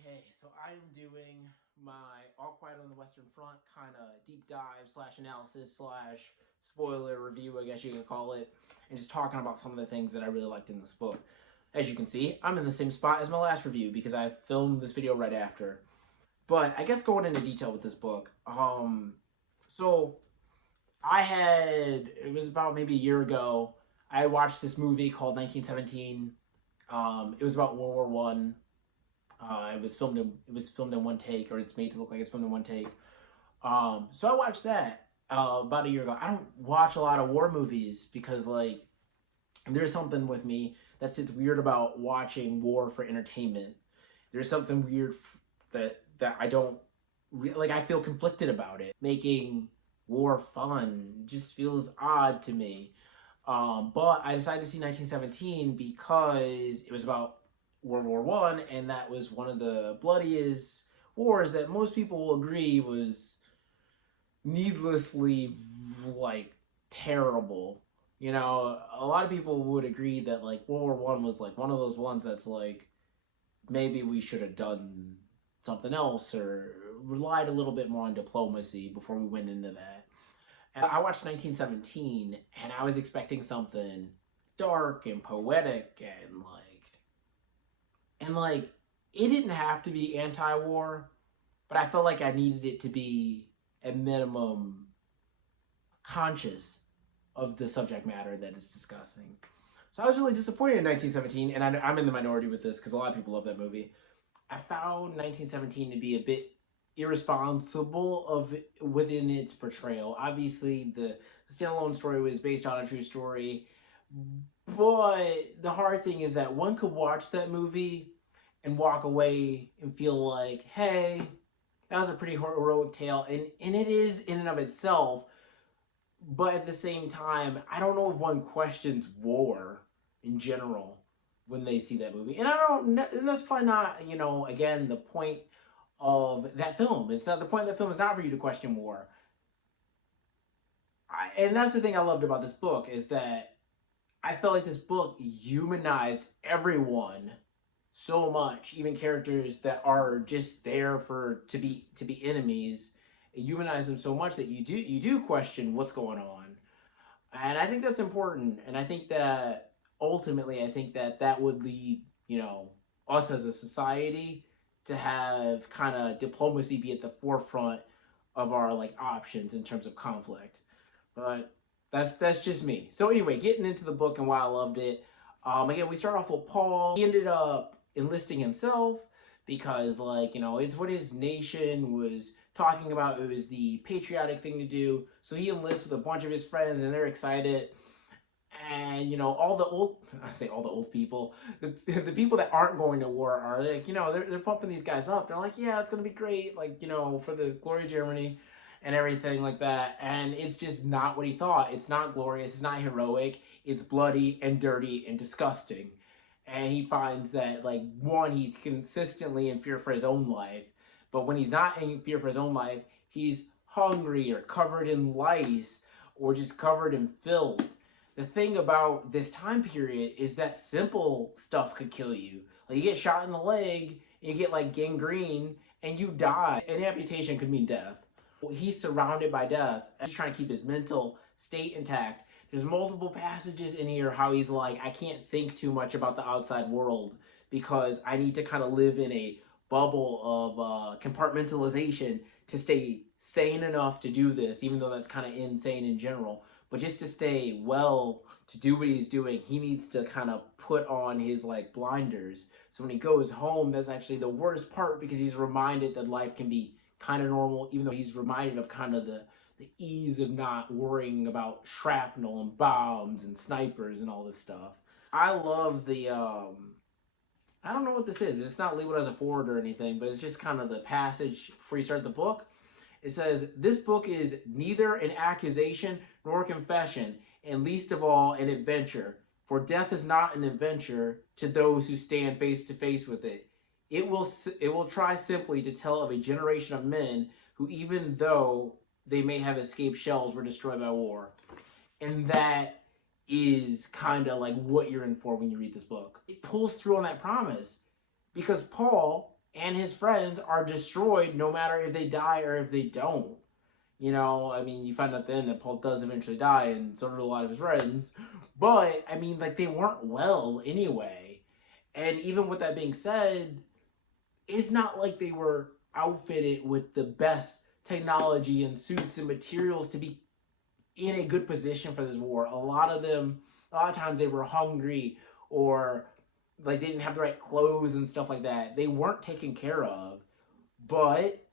Okay, so I'm doing my All Quiet on the Western Front kind of deep dive slash analysis slash spoiler review, I guess you could call it, and just talking about some of the things that I really liked in this book. As you can see, I'm in the same spot as my last review because I filmed this video right after. But I guess going into detail with this book, so it was about maybe a year ago, I watched this movie called 1917. It was about World War One. It was filmed in one take, or it's made to look like it's filmed in one take. So I watched that about a year ago. I don't watch a lot of war movies because there's something with me that sits weird about watching war for entertainment. There's something weird that I don't I feel conflicted about it. Making war fun just feels odd to me. But I decided to see 1917 because it was about World War One, and that was one of the bloodiest wars that most people will agree was needlessly terrible. You know, a lot of people would agree that World War One was one of those ones that's maybe we should have done something else or relied a little bit more on diplomacy before we went into that. And I watched 1917 and I was expecting something dark and poetic and it didn't have to be anti-war, but I felt like I needed it to be at minimum conscious of the subject matter that it's discussing. So I was really disappointed in 1917, and I'm in the minority with this because a lot of people love that movie. I found 1917 to be a bit irresponsible within its portrayal. Obviously, the standalone story was based on a true story, but the hard thing is that one could watch that movie and walk away and feel like, hey, that was a pretty heroic tale, and it is in and of itself. But at the same time, I don't know if one questions war in general when they see that movie, and I don't. And that's probably not, again, the point of that film. It's not the point of that film is not for you to question war. And that's the thing I loved about this book is that I felt like this book humanized everyone so much, even characters that are just there to be enemies. It humanized them so much that you do question what's going on, and I think that's important. And I think that ultimately, I think that would lead us as a society to have kind of diplomacy be at the forefront of our options in terms of conflict. But that's just me. So anyway, getting into the book and why I loved it. Again, we start off with Paul. He ended up enlisting himself because it's what his nation was talking about. It was the patriotic thing to do. So he enlists with a bunch of his friends, and they're excited. And all the old people, the people that aren't going to war are they're pumping these guys up. They're like, yeah, it's gonna be great, for the glory of Germany and everything like that. And it's just not what he thought. It's not glorious, it's not heroic, it's bloody and dirty and disgusting. And he finds that one, he's consistently in fear for his own life, but when he's not in fear for his own life, he's hungry or covered in lice or just covered in filth. The thing about this time period is that simple stuff could kill you. You get shot in the leg, you get gangrene, and you die. An amputation could mean death. He's surrounded by death. He's trying to keep his mental state intact. There's multiple passages in here how he's I can't think too much about the outside world because I need to kind of live in a bubble of compartmentalization to stay sane enough to do this, even though that's kind of insane in general. But just to stay well, to do what he's doing, he needs to kind of put on his blinders. So when he goes home, that's actually the worst part because he's reminded that life can be kind of normal, even though he's reminded of kind of the ease of not worrying about shrapnel and bombs and snipers and all this stuff. I love the I don't know what this is. It's not labeled as a forward or anything, but it's just kind of the passage before you start the book. It says, this book is neither an accusation nor a confession, and least of all an adventure. For death is not an adventure to those who stand face to face with it. It will try simply to tell of a generation of men who, even though they may have escaped shells, were destroyed by war. And that is kind of what you're in for when you read this book. It pulls through on that promise because Paul and his friends are destroyed no matter if they die or if they don't. You know, I mean, you find out at the end that Paul does eventually die, and so do a lot of his friends. But, I mean, like, they weren't well anyway. And even with that being said, it's not like they were outfitted with the best technology and suits and materials to be in a good position for this war. A lot of times they were hungry, or like they didn't have the right clothes and stuff like that. They weren't taken care of. But,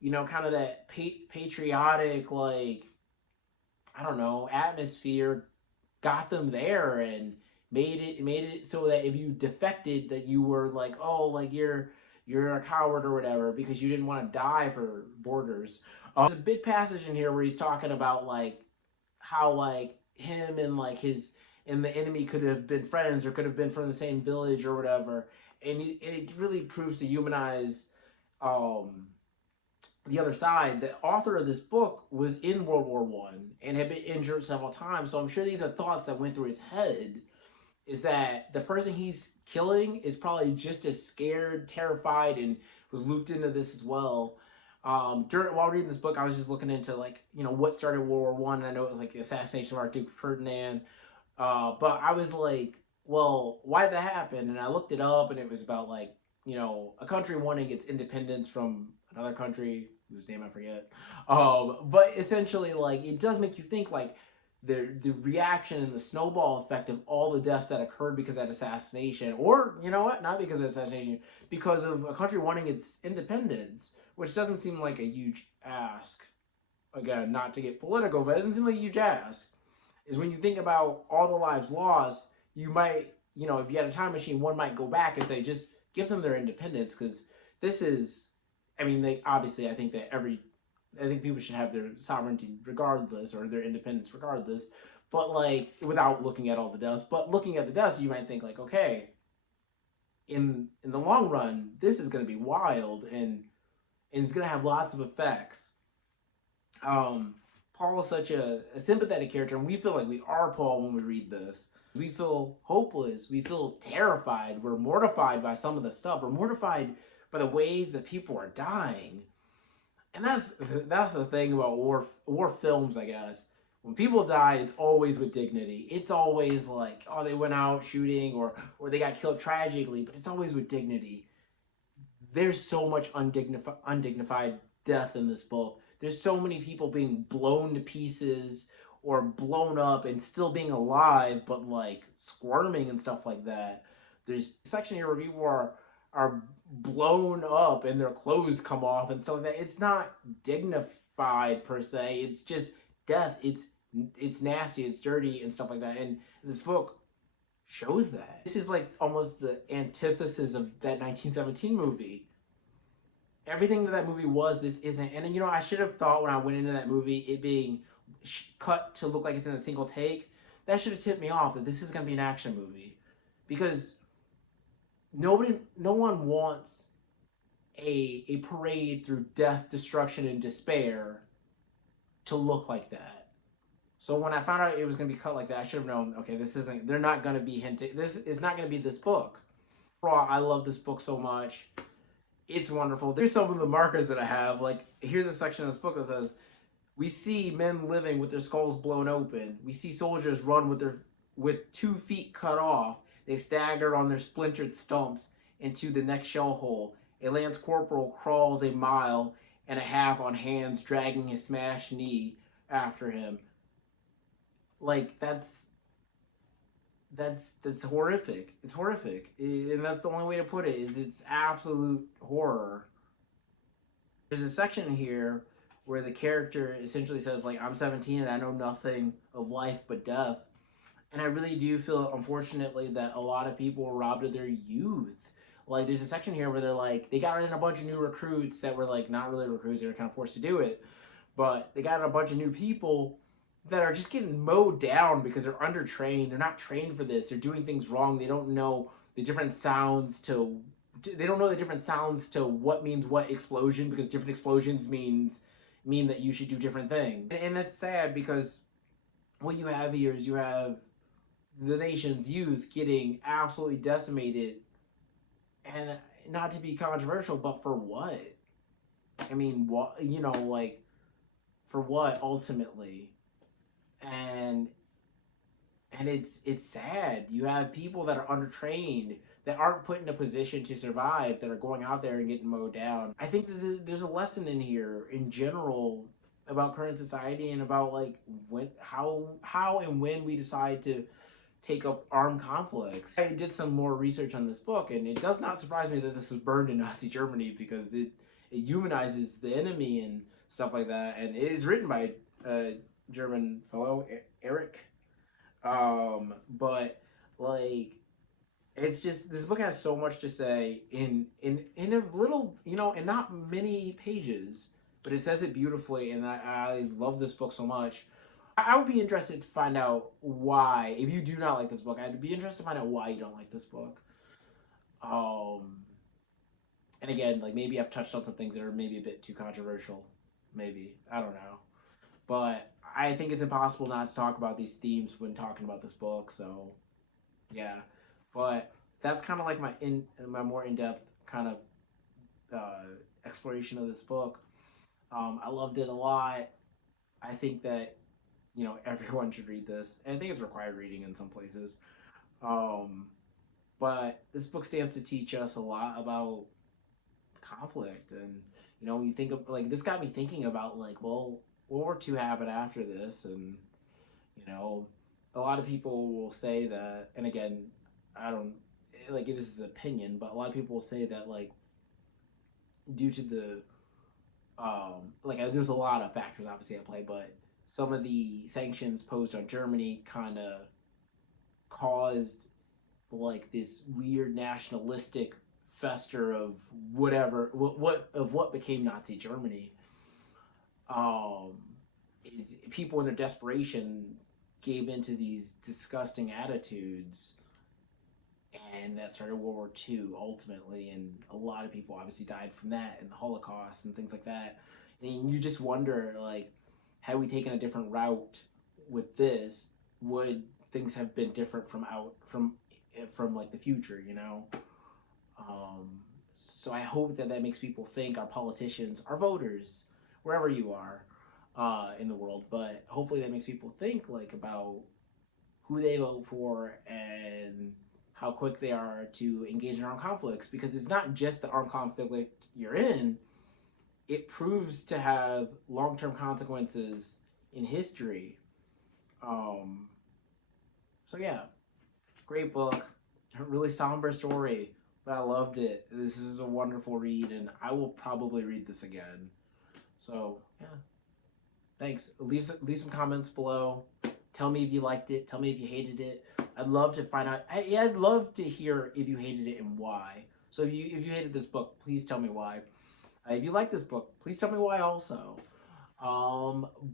you know, kind of that patriotic, like, I don't know, atmosphere got them there, and made it so that if you defected, that you were like, oh, like you're a coward or whatever because you didn't want to die for borders. There's a big passage in here where he's talking about like how like him and like his and the enemy could have been friends or could have been from the same village or whatever, and it really proves to humanize um, the other side. The author of this book was in World War I and had been injured several times, so I'm sure these are thoughts that went through his head. Is that the person he's killing is probably just as scared, terrified, and was looped into this as well. While reading this book, I was just looking into like what started World War I, and I know it was like the assassination of Archduke Ferdinand. But I was like, well, why did that happen? And I looked it up, and it was about like a country wanting its independence from another country whose name I forget. But essentially, like it does make you think like the reaction and the snowball effect of all the deaths that occurred because of that assassination, or you know what, not because of assassination, because of a country wanting its independence, which doesn't seem like a huge ask. Again, not to get political, but it doesn't seem like a huge ask. Is when you think about all the lives lost, you might, if you had a time machine, one might go back and say, just give them their independence, because this is, I mean, they obviously, I think people should have their sovereignty regardless, or their independence regardless, but like without looking at all the deaths. But looking at the deaths, you might think like, okay, in the long run, this is going to be wild, and it's going to have lots of effects. Paul is such a sympathetic character, and we feel like we are Paul when we read this. We feel hopeless. We feel terrified. We're mortified by some of the stuff. We're mortified by the ways that people are dying. And that's the thing about war films, I guess. When people die, it's always with dignity. It's always like, oh, they went out shooting, or they got killed tragically, but it's always with dignity. There's so much undignified death in this book. There's so many people being blown to pieces or blown up and still being alive, but like squirming and stuff like that. There's a section here where people are blown up and their clothes come off and stuff like that. It's not dignified per se. It's just death. It's nasty. It's dirty and stuff like that. And this book shows that. This is like almost the antithesis of that 1917 movie. Everything that movie was, this isn't. And I should have thought when I went into that movie, it being cut to look like it's in a single take, that should have tipped me off that this is going to be an action movie, because no one wants a parade through death, destruction, and despair to look like that. So when I found out it was going to be cut like that, I should have known, okay, they're not going to be hinting, this is not going to be this book. I love this book so much. It's wonderful. There's some of the markers that I have. Like, here's a section of this book that says, we see men living with their skulls blown open. We see soldiers run with 2 feet cut off. They stagger on their splintered stumps into the next shell hole. A lance corporal crawls a mile and a half on hands, dragging his smashed knee after him. Like, that's horrific. It's horrific. And that's the only way to put it, is it's absolute horror. There's a section here where the character essentially says, like, I'm 17 and I know nothing of life but death. And I really do feel, unfortunately, that a lot of people were robbed of their youth. Like, there's a section here where they're like, they got in a bunch of new recruits that were, like, not really recruits, they were kind of forced to do it. But they got in a bunch of new people that are just getting mowed down because they're undertrained. They're not trained for this. They're doing things wrong. They don't know the different sounds to what means what explosion, because different explosions mean that you should do different things. And that's sad, because what you have here is you have the nation's youth getting absolutely decimated. And not to be controversial, but for what? I mean, what, you know, like, for what ultimately? And it's sad. You have people that are undertrained, that aren't put in a position to survive, that are going out there and getting mowed down. I think that there's a lesson in here in general about current society, and about like when, how and when we decide to take up armed conflicts. I did some more research on this book, and it does not surprise me that this was burned in Nazi Germany, because it humanizes the enemy and stuff like that. And it is written by a German fellow, Eric. But like, it's just, this book has so much to say in a little, you know, and not many pages, but it says it beautifully, and I love this book so much. I would be interested to find out why, if you do not like this book, I'd be interested to find out why you don't like this book. Um, and again, like, maybe I've touched on some things that are maybe a bit too controversial. Maybe, I don't know. But I think it's impossible not to talk about these themes when talking about this book. So, yeah. But that's kind of like my more in depth kind of exploration of this book. I loved it a lot. I think that, you know, everyone should read this. And I think it's required reading in some places. Um, but this book stands to teach us a lot about conflict. And, you know, when you think of, like, this got me thinking about, like, well, World War II happened after this. And, you know, a lot of people will say that, and again, I don't, like, this is opinion, but a lot of people will say that, like, due to the, like, there's a lot of factors obviously at play, but some of the sanctions posed on Germany kind of caused, like, this weird nationalistic fester of whatever, what became Nazi Germany. Um, is people in their desperation gave into these disgusting attitudes, and that started World War II ultimately, and a lot of people obviously died from that, and the Holocaust and things like that. And you just wonder, like, had we taken a different route with this, would things have been different from like the future, you know? Um, so I hope that that makes people think, our politicians, our voters, wherever you are in the world, but hopefully that makes people think, like, about who they vote for and how quick they are to engage in armed conflicts, because it's not just the armed conflict you're in, it proves to have long-term consequences in history. Um, so yeah, great book, a really somber story, but I loved it. This is a wonderful read, and I will probably read this again. So yeah, thanks. Leave some comments below. Tell me if you liked it. Tell me if you hated it. I'd love to find out. I'd love to hear if you hated it and why. So if you hated this book, please tell me why. If you like this book, please tell me why also.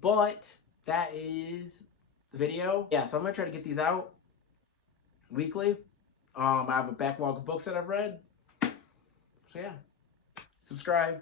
But that is the video. Yeah, so I'm gonna try to get these out weekly. I have a backlog of books that I've read. So yeah, subscribe.